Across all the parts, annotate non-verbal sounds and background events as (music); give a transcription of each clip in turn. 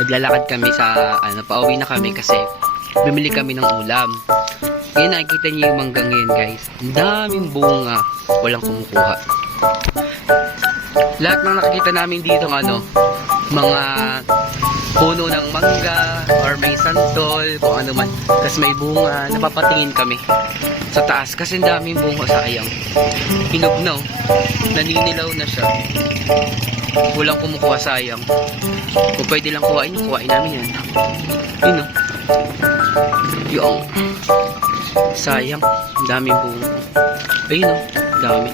naglalakad kami sa, ano, pauwi na kami kasi bumili kami ng ulam. Ngayon nakikita niyo yung mangga ngayon guys. Ang daming bunga. Walang kumukuha. Lahat ng nakikita namin dito ng ano, mga puno ng mangga or may santol, kung ano man. Kasi may bunga, napapatingin kami sa taas kasi ang daming bunga sayang. Hinog na. Naninilaw na siya. Walang kumukuha sayang. Kung pwede lang kuhain, kuhain namin yan. Yun oh. Yung sayang. Ang daming bunga. Ayun oh. Dami.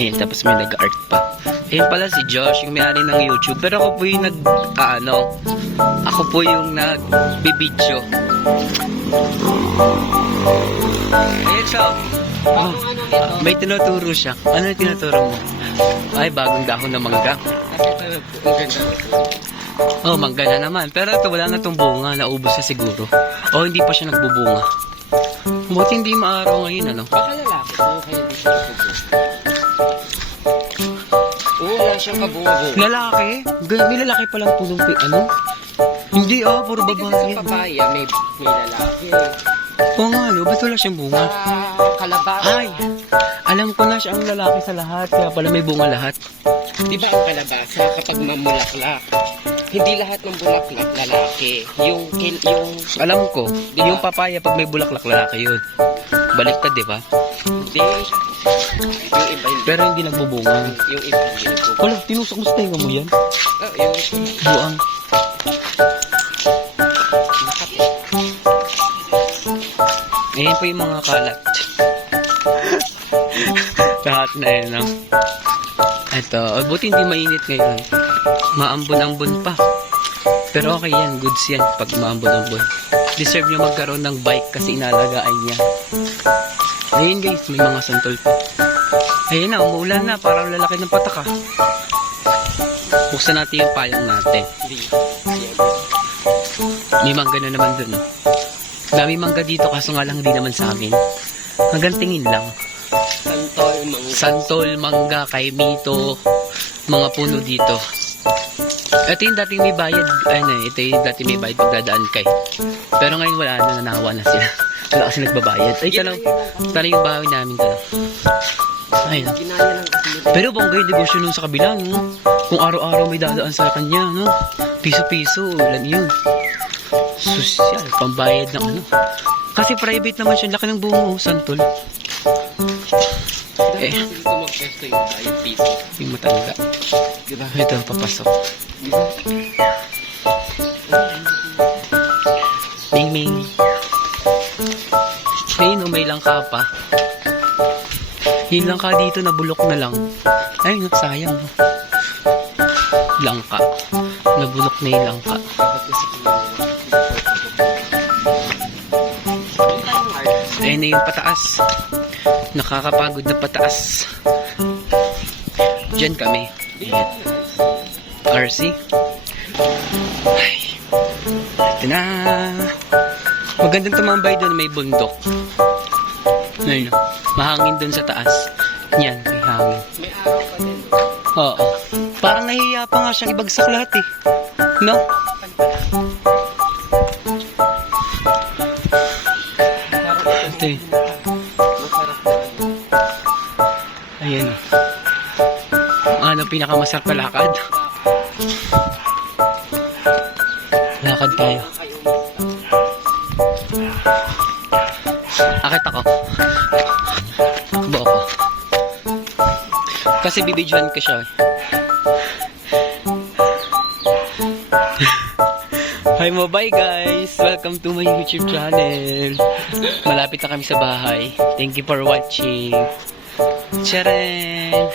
Ayun, tapos may nag-art pa. Ayun pala si Josh, yung may-ari ng YouTube. Pero ako po yung nag, ah, ano, ako po yung nag-bibidyo. Ayun siya. Oh, may tinuturo siya. Ano yung tinuturo mo? Ay, bagong dahon ng mangga. Oh, mangga na naman. Pero ito, wala na itong bunga. Naubos na siguro. O, hindi pa siya nagbubunga. Buti hindi maaraw ngayon, ano? Baka lalaki to, kaya hindi siya kabuo. Oo, wala siyang kabuo-buo. Lalaki? May lalaki palang punong pi- ano? Hindi ah, puro Kasi babae. sa papaya, may, may lalaki. Oo nga, no? Ba't wala siyang bunga? Sa kalabasa. Ay, alam ko na siya ang lalaki sa lahat. Kaya pala may bunga lahat. Di ba ang kalabasa kapag mamulaklak? Hindi lahat ng bulaklak lalaki. Yung, kin- yung, Alam ko, Di ba? yung papaya pag may bulaklak lalaki yun. Baliktad, di ba? hindi. Yung iba hindi. Pero hindi nagbubunga. Yung iba hindi. nagbubuo. Wala, tinusok mo sa tenga mo yan. Oh, yung Buang. Ayan po yung mga kalat. (laughs) Lahat na yan, no? Ito, oh, buti hindi mainit ngayon. Maambon-ambon pa. Pero okay yan, goods yan pag maambon-ambon. Deserve nyo magkaroon ng bike kasi inalagaan niya. Ayun guys, may mga santol pa. Ayun na, umuulan na, parang lalaki ng pataka. Buksan natin yung payong natin. May mangga na naman dun. Dami mangga dito kaso nga lang hindi naman sa amin. Hanggang tingin lang. Santol, mga Santol, mangga, kaimito, mga puno dito. Ito yung dating may bayad, ano ito yung dating may bayad pagdadaan kay. Pero ngayon wala na, nanawa na sila. Wala kasi nagbabayad. Ay, tala, tala yung bahay namin tala. Ay, no. Pero bongga yung negosyo nun sa kabila, no? Kung araw-araw may dadaan sa kanya, no? Piso-piso, ilan yun? Sosyal, pambayad ng ano. Kasi private naman siya, laki ng bungo, santol. Eh. Yung matanda. Di ba? Ito, papasok. Ming Ming. Ayun, oh, may langka pa. Yung langka dito, nabulok na lang. Ay, sayang. no? Langka. Nabulok na yung langka. Ayun na yung pataas. Nakakapagod na pataas. Diyan kami. Ayan. RC. Ay. Ito na. Magandang tumambay doon. May bundok. Ayun. Mahangin doon sa taas. Yan, may hangin. May araw pa din. Oo. Parang nahihiya pa nga siyang ibagsak lahat eh. No? Ito eh. Ayan o. Ano pinakamasarap na lakad? Lakad tayo. Akit ako. Takbo ako. Kasi bibidyohan ko siya. eh. Hi mo, bye guys! Welcome to my YouTube channel. Malapit na kami sa bahay. Thank you for watching. Charan!